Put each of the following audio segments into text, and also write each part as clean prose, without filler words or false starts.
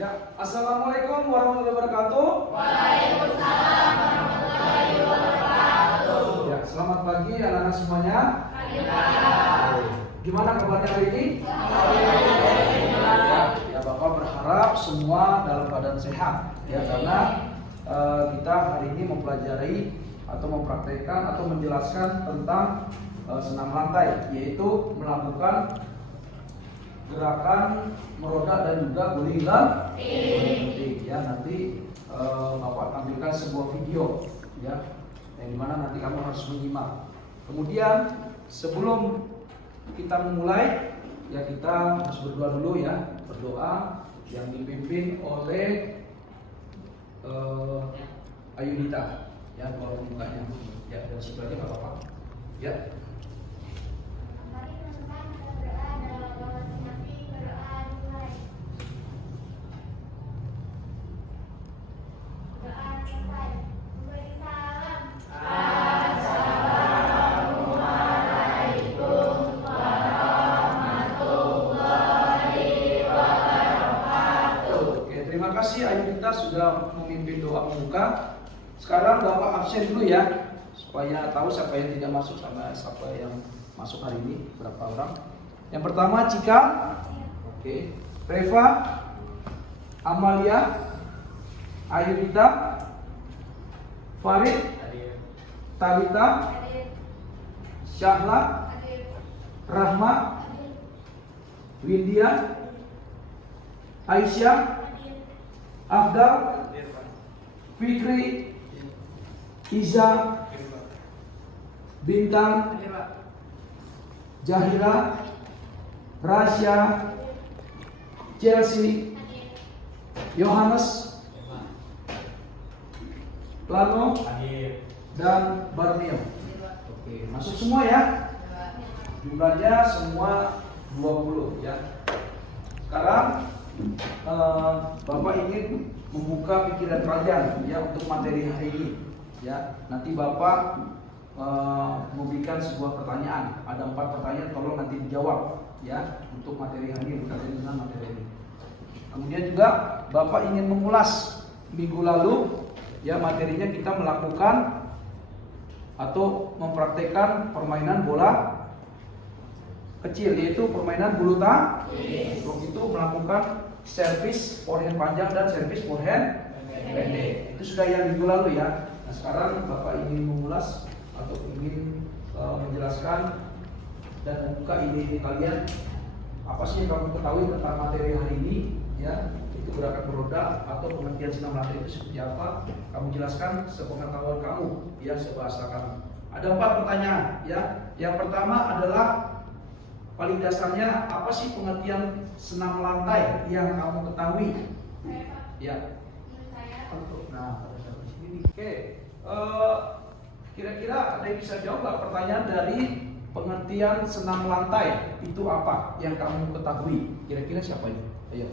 Ya, Assalamualaikum warahmatullahi wabarakatuh. Waalaikumsalam warahmatullahi wabarakatuh. Ya, selamat pagi anak-anak semuanya. Pagi Pak. Gimana kabarnya hari ini? Ya, Bapak berharap semua dalam keadaan sehat. Ya, karena kita hari ini mempelajari atau mempraktekkan atau menjelaskan tentang senam lantai, yaitu melakukan gerakan meroda dan juga guling lantai. Ya, nanti Bapak tampilkan sebuah video ya, yang dimana nanti kamu harus menyimak. Kemudian sebelum kita memulai, ya kita harus berdoa dulu ya, berdoa yang dipimpin oleh Ayudita ya, doa pembukanya ya, dan sebagainya nggak apa-apa ya. Terima kasih Ayudita sudah memimpin doa pembuka. Sekarang Bapak absen dulu ya, supaya tahu siapa yang tidak masuk sama siapa yang masuk hari ini, berapa orang. Yang pertama Cika, oke, Reva, Amalia, Ayudita, Farid, Talita, Syahla, Rahma, Windia, Aisyah, Afdal, Fikri, Iza, Bintang, Jahira, Rasya, Chelsea, Yohanes, Plano, dan Barnil. Oke, masuk semua ya. Jumlahnya semua 20 ya. Sekarang Bapak ingin membuka pikiran kalian ya untuk materi hari ini ya. Nanti Bapak memberikan sebuah pertanyaan. Ada 4 pertanyaan, tolong nanti dijawab ya untuk materi hari ini, berkaitan dengan materi ini. Kemudian juga Bapak ingin mengulas minggu lalu ya, materinya kita melakukan atau mempraktekkan permainan bola kecil, yaitu permainan bulu tangkis. Untuk itu melakukan servis forehand panjang dan servis forehand pendek. Itu sudah yang minggu lalu ya. Nah, sekarang Bapak ingin mengulas atau ingin menjelaskan dan membuka ide kalian, apa sih yang kamu ketahui tentang materi hari ini ya, itu gerakan beroda atau pengertian senam lantai itu seperti apa. Kamu jelaskan sepengetahuan kamu ya, sebahasa kamu. Ada 4 pertanyaan ya. Yang pertama adalah paling dasarnya, apa sih pengertian senam lantai yang kamu ketahui? Ya. Nah, pada saat ini. Oke. Kira-kira ada yang bisa jawab nggak pertanyaan dari pengertian senam lantai itu apa yang kamu ketahui? Kira-kira siapa ini? Ayo.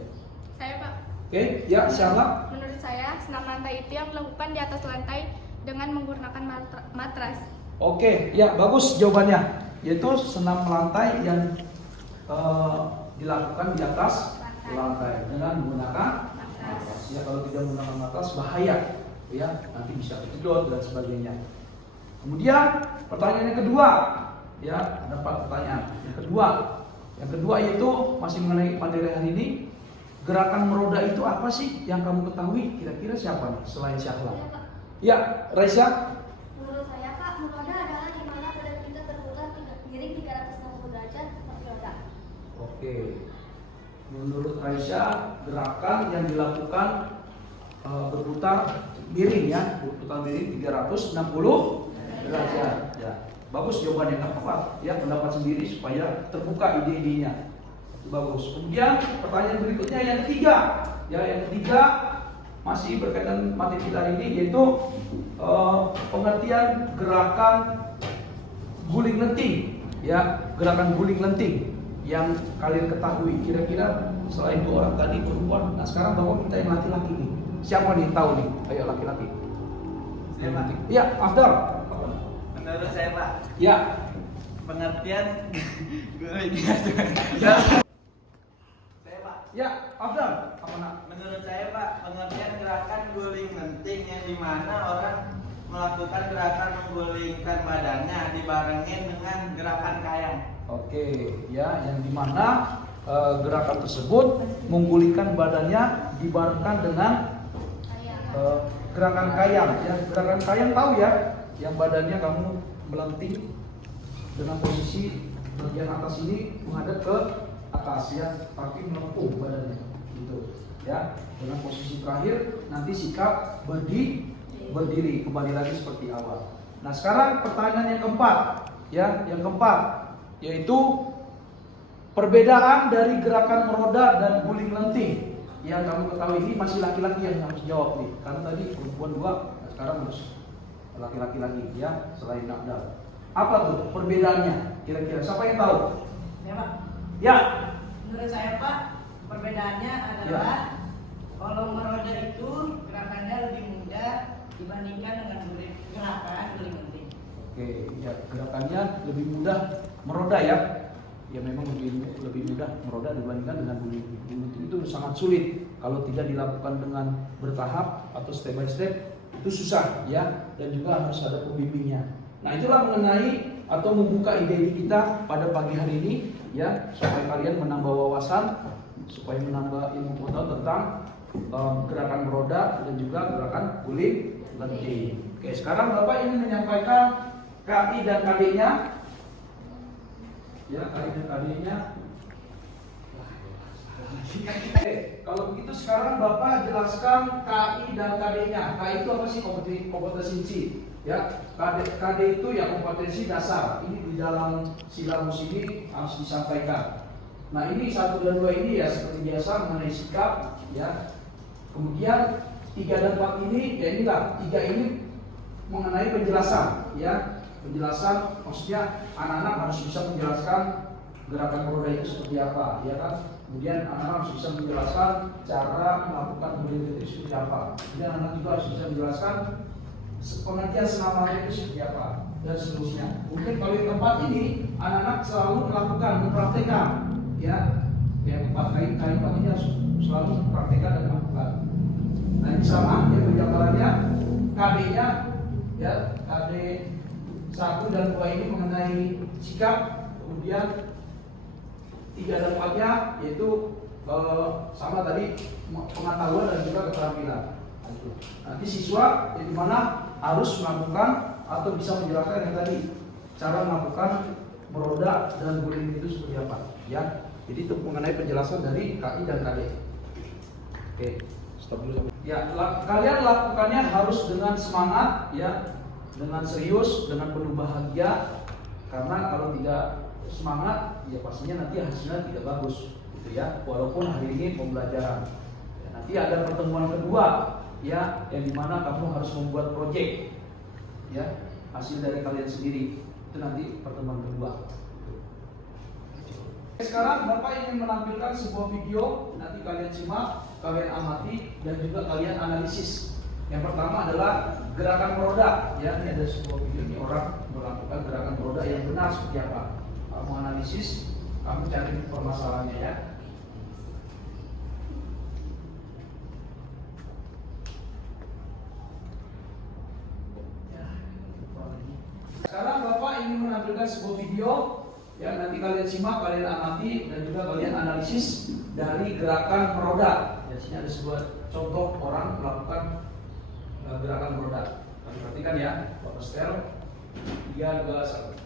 Saya Pak. Oke, ya Syahla. Menurut saya senam lantai itu yang dilakukan di atas lantai dengan menggunakan matras. Oke, ya bagus jawabannya. Yaitu senam lantai yang dilakukan di atas lantai dengan menggunakan matras. Ya, kalau tidak menggunakan matras bahaya, ya nanti bisa kejedot dan sebagainya. Kemudian pertanyaan yang kedua, ya ada 4 pertanyaan. Yang kedua yaitu masih mengenai materi hari ini, gerakan meroda itu apa sih yang kamu ketahui? Kira-kira siapa nih selain Syahla? Ya, Raisa. Menurut saya Kak, meroda adalah di mana badan kita berputar miring 360 derajat seperti roda. Oke. Menurut Raisa, gerakan yang dilakukan berputar miring ya, berputar miring 360 derajat. Ya, bagus jawabannya, nggak apa-apa. Ya, pendapat sendiri supaya terbuka ide-idenya. Bagus. Kemudian pertanyaan berikutnya yang ketiga. Ya, yang ketiga masih berkaitan materi kita hari ini, yaitu pengertian gerakan guling lenting. Ya, gerakan guling lenting yang kalian ketahui. Kira-kira selain 2 orang tadi perempuan. Nah, sekarang Bapak minta yang laki-laki nih. Siapa nih tahu nih? Ayo laki-laki. Saya Pak. Ya, Afdal. Menurut saya Pak, Ya. pengertian guling. Ya. Saya Pak. Ya, Abdul, apa nak? Menurut saya Pak, pengertian gerakan guling lenting yang dimana orang melakukan gerakan menggulingkan badannya dibarengin dengan gerakan kayang. Oke, ya, yang dimana gerakan tersebut menggulingkan badannya dibarengkan dengan gerakan kayang. Ya, gerakan kayang tahu ya, yang badannya kamu melenting dengan posisi bagian atas ini menghadap ke atas ya, tapi melengkung badannya, gitu. Ya, dengan posisi terakhir nanti sikap berdiri kembali lagi seperti awal. Nah, sekarang pertanyaan yang keempat, ya, yang keempat yaitu perbedaan dari gerakan meroda dan guling lenting. Yang kamu ketahui ini masih laki-laki yang harus jawab nih, karena tadi perempuan dua, sekarang harus laki-laki lagi ya, selain Abdal. Apa tuh perbedaannya? Kira-kira siapa yang tahu? Ya Pak. Ya. Menurut saya Pak, perbedaannya adalah kalau meroda itu gerakannya lebih mudah dibandingkan dengan gerakan guling lenting. Oke, ya, gerakannya lebih mudah meroda ya. Ya memang lebih mudah meroda dibandingkan dengan guling lenting. Itu sangat sulit kalau tidak dilakukan dengan bertahap atau step by step, itu susah ya, dan juga harus ada pembimbingnya. Nah, itulah mengenai atau membuka ide kita pada pagi hari ini ya, supaya kalian menambah wawasan, supaya menambah ilmu pengetahuan tentang gerakan meroda dan juga gerakan guling lenting. Oke, sekarang Bapak ingin menyampaikan KI dan KD-nya. Ya, KI dan KD-nya. Oke, kalau begitu sekarang Bapak jelaskan KI dan KD-nya. KI itu apa sih? Kompetensi. Ya, KD itu ya kompetensi dasar. Ini di dalam silamus ini harus disampaikan. Nah, ini 1 dan 2 ini ya seperti biasa mengenai sikap ya. Kemudian 3 dan 4 ini ya inilah, 3 ini mengenai penjelasan ya. Penjelasan maksudnya anak-anak harus bisa menjelaskan gerakan meroda itu seperti apa, ya kan? Kemudian anak-anak harus bisa menjelaskan cara melakukan guling itu seperti apa. Kemudian anak-anak juga harus bisa menjelaskan pengertian senamanya itu seperti apa dan seterusnya. Mungkin kalau yang keempat ini anak-anak selalu melakukan, mempraktekkan, ya. Yang keempat kali ini harus selalu mempraktekkan dan melakukan. Nah, ini sama ya penjabarannya. KD-nya ya, KD 1 dan 2 ini mengenai sikap, kemudian 3 dan 4-nya yaitu sama tadi pengetahuan dan juga keterampilan. Nanti siswa yang dimana harus melakukan atau bisa menjelaskan yang tadi cara melakukan meroda dan guling itu seperti apa ya. Jadi itu mengenai penjelasan dari KI dan KD. Oke, stop dulu. Ya, kalian lakukannya harus dengan semangat ya, dengan serius, dengan penuh bahagia. Karena kalau tidak semangat, ya pastinya nanti hasilnya tidak bagus, gitu ya. Walaupun hari ini pembelajaran. Ya, nanti ada pertemuan kedua, ya, yang dimana kamu harus membuat proyek, ya, hasil dari kalian sendiri. Itu nanti pertemuan kedua. Sekarang Bapak ingin menampilkan sebuah video, nanti kalian simak, kalian amati, dan juga kalian analisis. Yang pertama adalah gerakan meroda, ya, ini ada sebuah video ini orang melakukan gerakan meroda yang benar seperti apa. Kamu analisis, kamu cari permasalahannya ya. Sekarang Bapak ingin menampilkan sebuah video yang nanti kalian simak, kalian amati, dan juga kalian analisis dari gerakan meroda. Di sini ada sebuah contoh orang melakukan gerakan meroda. Kalian perhatikan ya, Bapak setel 3, 2, 1.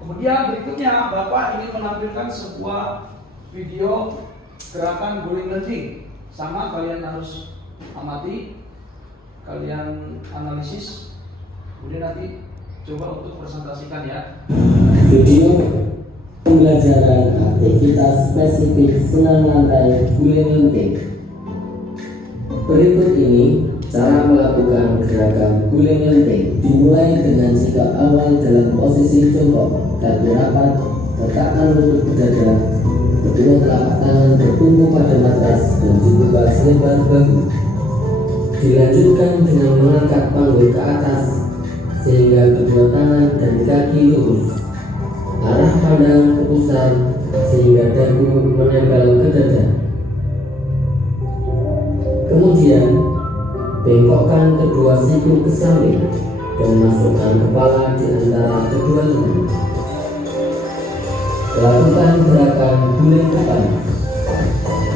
Kemudian berikutnya Bapak ingin menampilkan sebuah video gerakan guling lenting. Sama, kalian harus amati, kalian analisis, kemudian nanti coba untuk presentasikan ya. Video pembelajaran aktivitas spesifik senam lantai guling lenting. Berikut ini cara melakukan gerakan guling lenting. Dimulai dengan sikap awal dalam posisi jongkok, kaki rapat, letakkan lutut ke dada, kedua telapak tangan bertumpu pada matras dan dibuka selebar bahu. Dilanjutkan dengan mengangkat panggul ke atas sehingga kedua tangan dan kaki lurus. Arah pandang ke pusat sehingga dagu menempel ke dada. Kemudian bengkokkan kedua siku ke samping dan masukkan kepala di antara kedua lengan. Lakukan gerakan guling depan.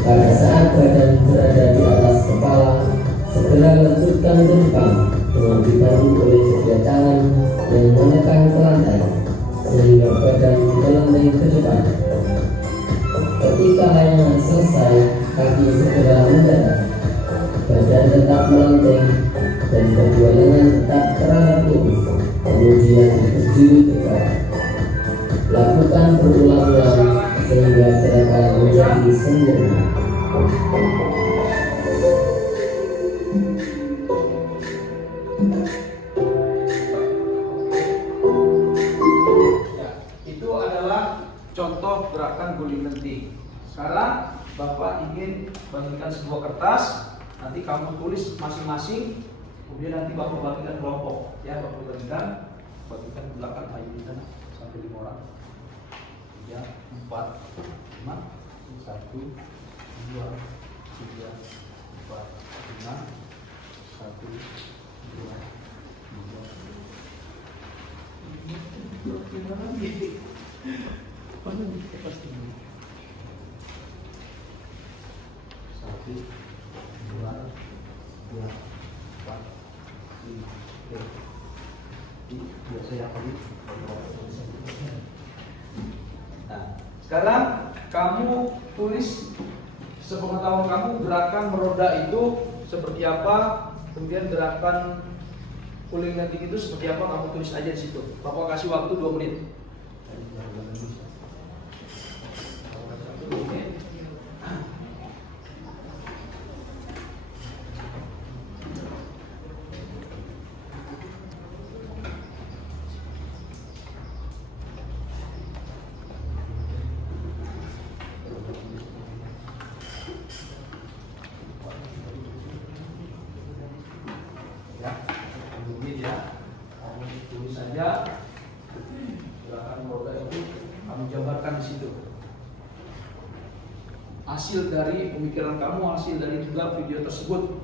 Pada saat badan berada di atas kepala, segera lencurkan ke depan dengan dibantu oleh kedua tangan yang menekan ke lantai sehingga badan melengking ke depan. Ketika layangan selesai, kaki segera mendarat, badan tetap melengking dan kedua lengan tetap terangkat lurus. Kemudian berdiri tegak. Lakukan berulang-ulang sehingga gerakan menjadi sempurna. Ya, itu adalah contoh gerakan guling lenting. Sekarang Bapak ingin bagikan sebuah kertas, nanti kamu tulis masing-masing, kemudian nanti Bapak bagikan kelompok. Ya, Bapak bagikan belakang ayo di sana sampai 5 orang. 3, 4, 5, 1, 2, 3, 4, 5, Nah, sekarang kamu tulis sepengetahuan kamu gerakan meroda itu seperti apa, kemudian gerakan guling lenting itu seperti apa, kamu tulis aja di situ. Bapak kasih waktu 2 menit. Ya, mungkin ya, kamu tulis saja gerakan roda itu, kamu jabarkan di situ. Hasil dari pemikiran kamu, hasil dari juga video tersebut.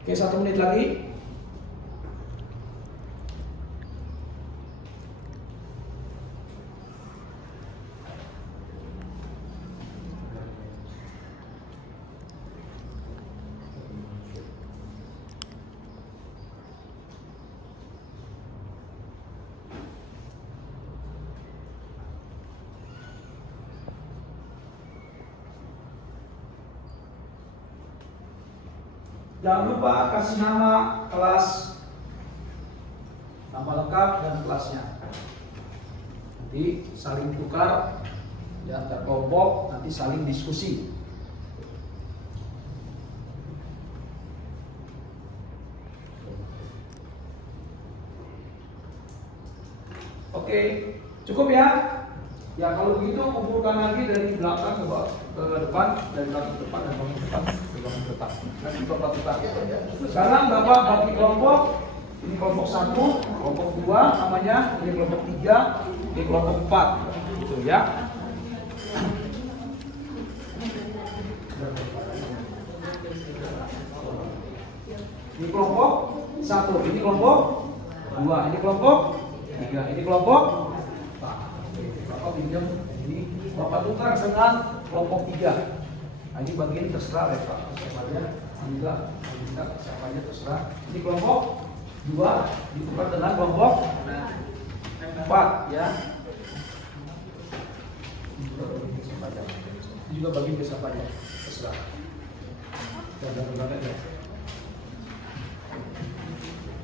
Oke, 1 menit lagi. Jangan lupa kasih nama kelas, nama lengkap dan kelasnya. Nanti saling tukar, ya, antar kelompok, nanti saling diskusi. Oke, cukup ya. Ya kalau begitu kumpulkan lagi dari belakang ke depan, dari belakang ke depan dan ke depan ke belakang ke depan. Nanti Bapak tukar. Sekarang Bapak bagi kelompok. Ini kelompok 1, kelompok 2 namanya, ini kelompok 3, ini kelompok 4. Gitu ya. Ini kelompok 1, ini kelompok 2, ini kelompok 3, ini kelompok 4. Bapak tukar dengan kelompok 3. Nah, ini bagian terserah ya Pak. Siapa aja, Alhamdulillah, siapa aja terserah. Ini kelompok 2 ditukar dengan kelompok 4 ya. Ini juga bagian ke siapa aja, terserah. Ya.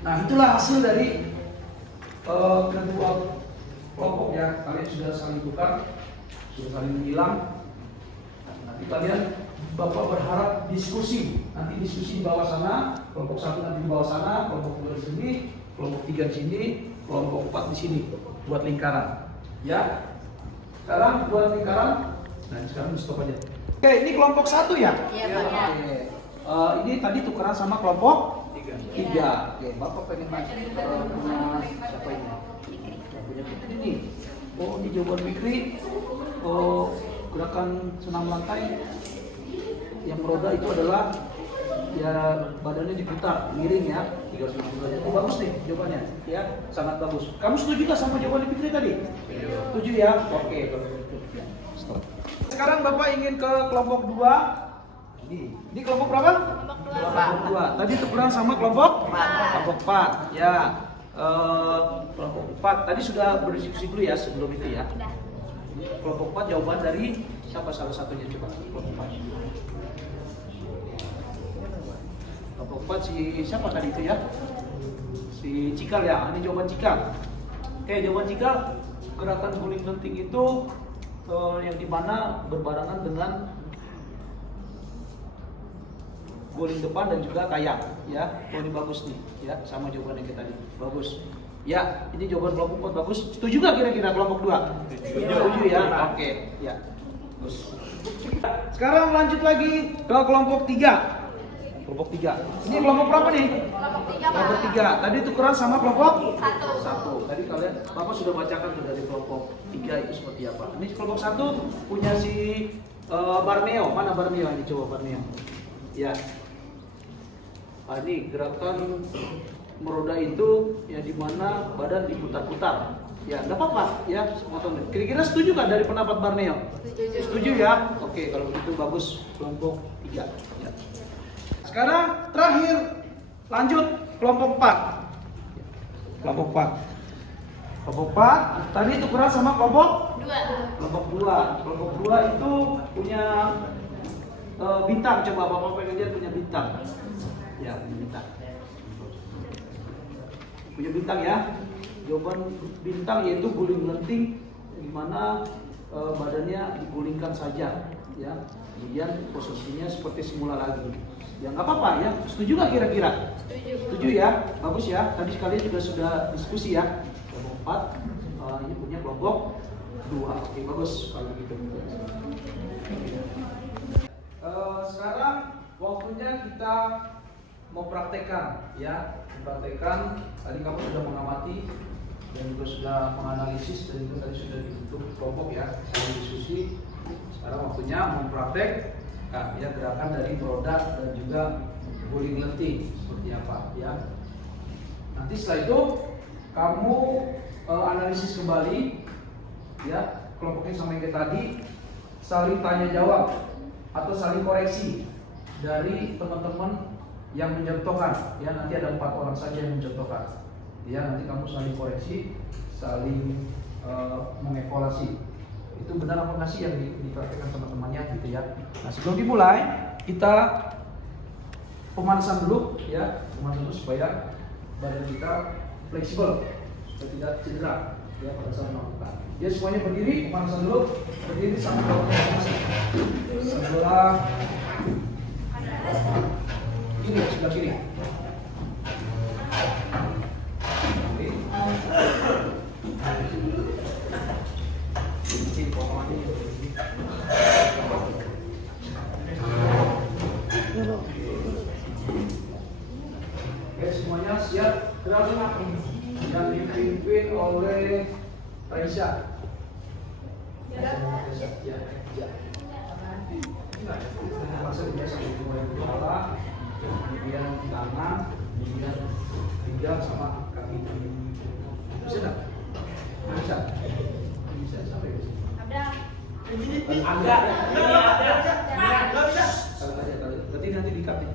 Nah, itulah hasil dari kedua kelompok ya. Kalian sudah saling tukar, sudah saling menghilang. Nanti kalian, Bapak berharap diskusi. Nanti diskusi di bawah sana, kelompok 1 nanti di bawah sana, kelompok 2 di sini, kelompok 3 di sini, kelompok 4 di sini. Buat lingkaran. Ya. Sekarang buat lingkaran. Nah, sekarang stop aja. Oke, ini kelompok 1 ya? Iya, Pak. Ya. Oke. Ini tadi tukeran sama kelompok 3. Oke, Bapak pengen punya siapa ini? Punya Fikri ini. Oh, ini jawaban Fikri. Oh, gerakan senam lantai yang meroda itu adalah ya badannya diputar, miring ya, 360 derajat. Oh, bagus nih jawabannya, ya, sangat bagus. Kamu setuju nggak sama jawaban Fikri tadi? Setuju ya? Oke, stop. Sekarang Bapak ingin ke kelompok 2. Ini kelompok berapa? Kelompok 2. Tadi tukeran sama kelompok 4. Ya. Kelompok 4 tadi sudah berdiskusi dulu ya sebelum itu ya. Kelompok 4 jawaban dari siapa salah satunya coba? Kelompok 4. Kelompok 4 si siapa tadi itu ya? Si Cikal ya. Ini jawaban Cikal. Oke, jawaban Cikal, gerakan guling lenting itu yang dimana berbarengan dengan guling depan dan juga kayak ya. Oh, ini bagus nih ya, sama jawaban yang tadi. Bagus. Ya, ini jawaban kelompok 4 bagus. Setuju gak kira-kira kelompok 2? Setuju ya. Oke, ya. Bagus. Sekarang lanjut lagi ke kelompok 3. Kelompok 3. Ini kelompok berapa nih? Kelompok 3. Tadi tukeran sama kelompok 1. Tadi kalian Bapak sudah bacakan tuh dari kelompok 3 itu seperti apa. Ini kelompok 1 punya si Barneo. Mana Barneo ini? Coba Barneo. Ya. Nah, ini gerakan meroda itu ya dimana badan diputar-putar. Ya, nggak apa-apa ya. Kira-kira setuju nggak dari pendapat Barneo? Setuju ya. Oke, kalau begitu bagus kelompok 3. Ya. Sekarang terakhir lanjut kelompok 4. Kelompok 4. Kelompok 4 tadi tukeran sama kelompok 2. Kelompok 2. Kelompok 2 itu punya bintang. Coba Bapak pengen lihat punya bintang. Ya, punya bintang. Punya bintang ya. Jawaban bintang yaitu guling lenting di mana badannya digulingkan saja ya. Kemudian posisinya seperti semula lagi. Ya nggak apa-apa ya. Setuju nggak kira-kira? Setuju ya. Bagus ya. Tadi sekalian juga sudah diskusi ya. Kelompok 4 ini punya kelompok 2. Oke, bagus kalau gitu. Sekarang waktunya kita mempraktekkan ya, mempraktekkan. Tadi kamu sudah mengamati dan juga sudah menganalisis dan juga tadi sudah dibentuk kelompok ya, saling diskusi. Sekarang waktunya mempraktek ya gerakan dari meroda dan juga guling lenting seperti apa ya. Nanti setelah itu kamu analisis kembali ya kelompoknya sama yang kayak tadi, saling tanya jawab atau saling koreksi dari teman-teman yang mencontohkan ya. Nanti ada 4 orang saja yang mencontohkan ya. Nanti kamu saling koreksi, saling mengevaluasi itu benar apa nggak sih yang dipraktekkan teman-temannya gitu ya. Nah, sebelum dimulai kita pemanasan dulu ya, pemanasan dulu supaya badan kita fleksibel, supaya tidak cedera ya pada saat melakukan. Ya semuanya berdiri, pemanasan dulu, berdiri sampai belakang sebelah kiri, sebelah kiri. Oke, semuanya siap. Gerak yang dipimpin oleh Raisa. Ya. Pasal biasa mulai kepala, kemudian tangan, kemudian pinggang sama kaki. Bisa nggak? Bisa sampai ke sini. Ada. Ada. Salah aja tadi. Berarti nanti dikat ya.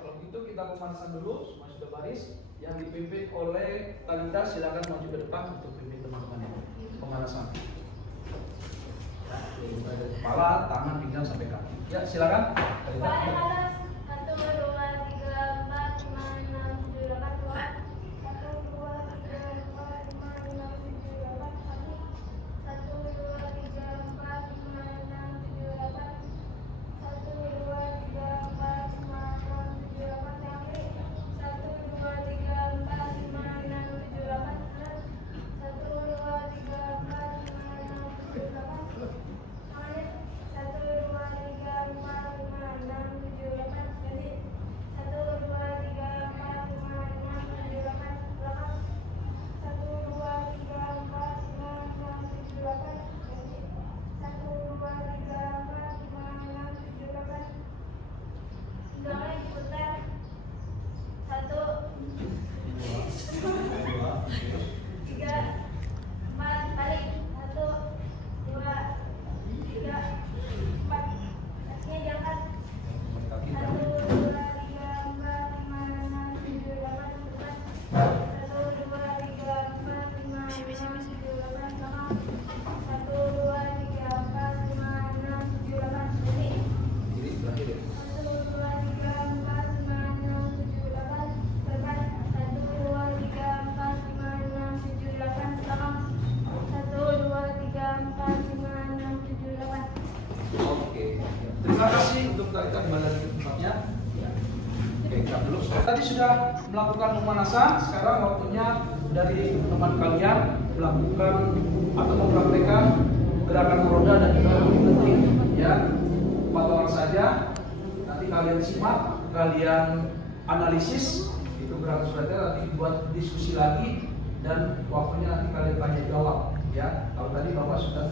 Kalau gitu kita pemanasan dulu, semua sudah baris. Yang dipimpin oleh Talita, silakan maju ke depan untuk pimpin teman-teman ini. Pemanasan. Mulai dari kepala, tangan, pinggang sampai kaki. Ya, silakan. Talita. Balik atas. 1, 2, 3, 4, 5, 6, 7, 8, keluar. 1, 2, 3, 4, 5, 6, 7, 8, satu. 1, 2, 3, 4, 5, 6, 7, 8. 1, 2, 3, 4, 5, 6, 7, 8. Yang kiri. 1, 2, 3, 4, 5, 6, 7, 8. 1, 2, 3, 4, 5, 6, 7, 8. Tangannya. 1, 2, 3, 4, 5, 6, 7, 8. Ganti. 1, 2, 3, 4, 5, 6, 7, 8. Belakang. 1, 2, 3, 4, 5, 6, 7, 8. Ganti. 1, 2, 3, 4, 5, 6, 7, 8. Belakang diputar. 1, 3, 4, balik. 1, 2, 3, 4. Kakinya diangkat. 1, 2, 3, 4, 5, 6, 7, 8. Depan. 1, 2, 3, 4, 5, 6, 7, 8. Belakang. 1, 2, 3, 4, 5, 6, 7, 8. Berhenti. Kiri, belakang kiri. 1, 2, 3, 4, 5, 6, 7, 8. Depan. 1, 2, 3, 4, 5, 6, 7, 8. Belakang. 1, 2, 3, 4, 5, 6, 7, 8. Oke. Terima kasih untuk Talita kembali lagi ke tempatnya. Oke, kita dulu. Tadi sudah melakukan pemanasan, sekarang waktunya dari teman kalian melakukan atau mempraktekkan gerakan roda dan juga penting. Ya, 4 orang saja. Nanti kalian simak, kalian analisis itu gerakan rodanya, nanti buat diskusi lagi dan waktunya nanti kalian tanya jawab. Ya, kalau tadi Bapak sudah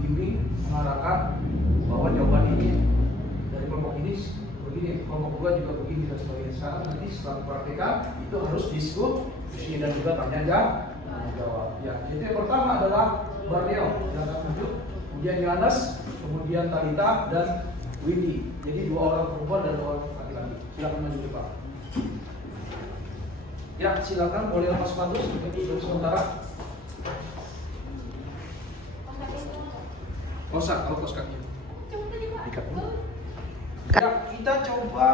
bimbing mengarahkan bahwa jawaban ini dari kelompok ini begini, kelompok 2 juga begini dan sebagainya. Sekarang nanti setelah dipraktikkan itu harus diskusi dan juga tanya jawab. Ya, jadi yang pertama adalah Barneo yang akan maju, kemudian Yohanes, kemudian Talita dan Windy. Jadi 2 orang perempuan dan 2 orang laki-laki. Silakan maju ke depan. Ya, silakan boleh lepas sepatu untuk sementara. Kosak, kalau kos kaki. Ikat dulu. Ya, kita coba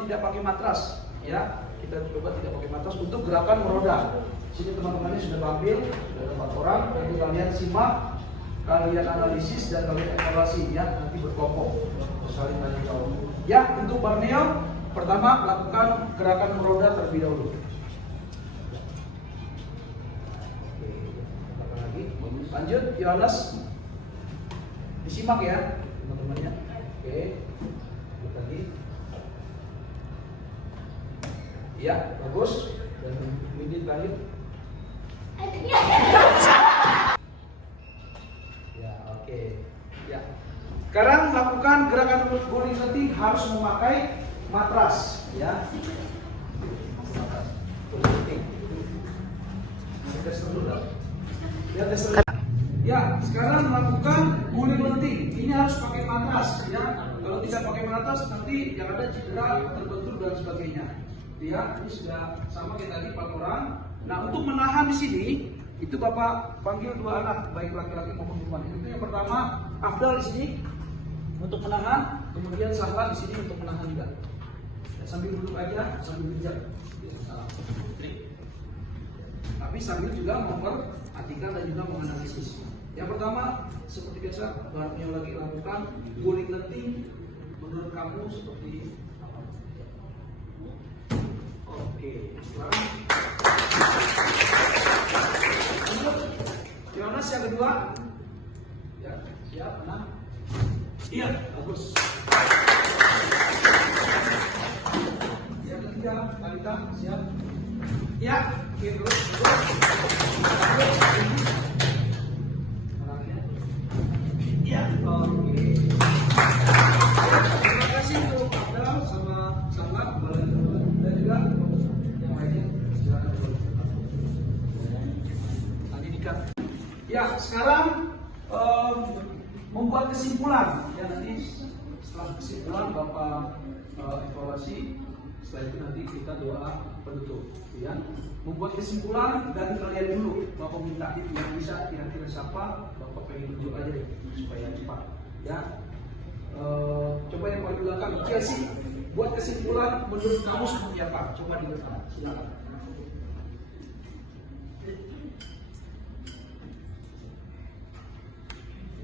tidak pakai matras, ya. Kita coba tidak pakai matras untuk gerakan meroda. Sini teman-temannya sudah tampil, sudah ada 4 orang. Nanti kalian simak, kalian analisis dan kalian evaluasi, ya. Nanti berkelompok, saling tanya jawab. Ya, untuk Barneo, pertama lakukan gerakan meroda terlebih dahulu. Oke, lakukan lagi. Lanjut, Yohanes. Disimak ya teman-temannya. Oke, lihat lagi. Ya, bagus. Dan Windy terakhir. Ya, oke. Ya. Sekarang lakukan gerakan guling lenting harus memakai matras, ya. Matras. Guling lenting. Tes dulu dong. Ya, tes dulu. Ya, sekarang melakukan guling lenting. Ini harus pakai matras, ya. Kalau tidak pakai matras nanti yang ada cedera, terbentur dan sebagainya. Ya, ini sudah sama kayak tadi 4 orang. Nah, untuk menahan di sini itu Bapak panggil 2 anak, baik laki-laki maupun perempuan. Itu yang pertama, Afdal di sini untuk menahan, kemudian Sahlan di sini untuk menahan juga. Ya, sambil duduk aja, sambil pijak. Ya, tapi sambil juga memperhatikan dan juga menganalisis. Yang pertama, seperti biasa, Barneo lagi lakukan guling lenting. Menurut kamu seperti apa? Oke, sekarang Yohanes yang kedua. Ya, siap, mana? Iya, bagus. Yang ketiga, Talita, siap. Ya, oke, terus. Ya, oke. Terima kasih untuk Abdal sama Sahlan dan juga yang lainnya. Silakan dulu. Tadi dikat. Ya, sekarang membuat kesimpulan. Ya nanti setelah kesimpulan Bapak evaluasi. Setelah itu nanti kita doa penutup. Ya, membuat kesimpulan dari kalian dulu. Bapak minta yang bisa kira-kira siapa, Bapak pengen tunjuk aja deh supaya cepat. Ya, coba yang paling belakang, Chelsea, buat kesimpulan menurut kamu seperti apa? Coba di depan, silakan.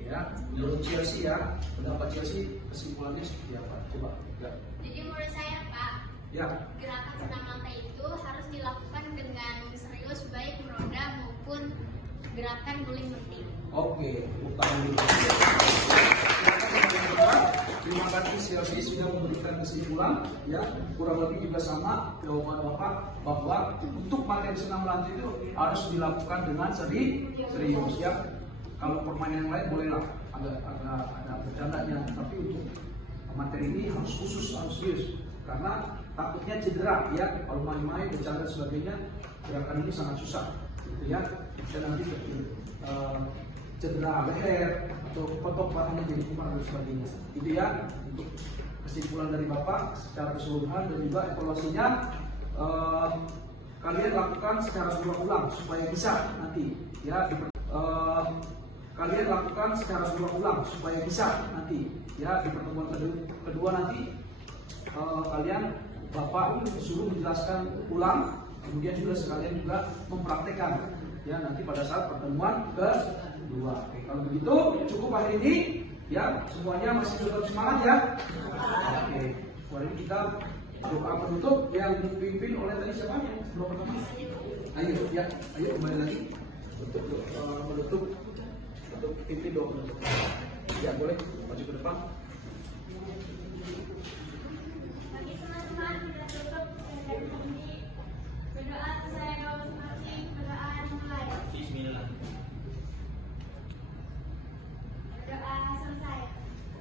Ya, menurut Chelsea ya, pendapat Chelsea kesimpulannya seperti apa? Coba. Ya. Jadi menurut saya Pak, Ya. gerakan senam lantai itu harus dilakukan dengan serius baik meroda maupun gerakan guling penting. Oke, utang dulu. Terima kasih Chelsea sudah memberikan kesimpulan. Ya, kurang lebih juga sama jawaban Bapak bahwa untuk materi senam lantai itu harus dilakukan dengan serius ya. Kalau permainan yang lain bolehlah ada bercandanya, tapi untuk materi ini harus khusus, harus serius karena takutnya cedera ya. Kalau main-main bercanda sebagainya, gerakan ini sangat susah gitu ya. Dan nanti cedera leher atau kotok bahannya jadi kuman dan sebagainya. Itu ya untuk kesimpulan dari Bapak secara keseluruhan dan juga evaluasinya. Kalian lakukan secara berulang supaya bisa nanti ya kalian lakukan secara berulang supaya bisa nanti ya di pertemuan kedua nanti kalian Bapak suruh menjelaskan ulang, kemudian juga sekalian juga mempraktekkan ya nanti pada saat pertemuan kedua. Oke, kalau begitu cukup hari ini ya, semuanya masih tetap semangat ya. Oke, hari ini kita doa penutup yang dipimpin oleh tadi siapa yang sebelum pertama? Ayo ya, ayo kembali lagi untuk menutup atau pimpin doa penutup. Ya boleh maju ke depan. Bagi teman-teman kita tutup dengan ini berdoa saya masing-masing berdoa mulai. Bismillah. Berdoa selesai.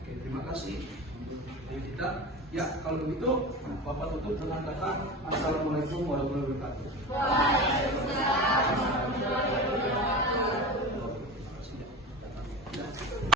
Oke, terima kasih untuk kita. Ya, kalau begitu Bapak tutup dengan kata Assalamualaikum warahmatullahi wabarakatuh. Waalaikumsalam.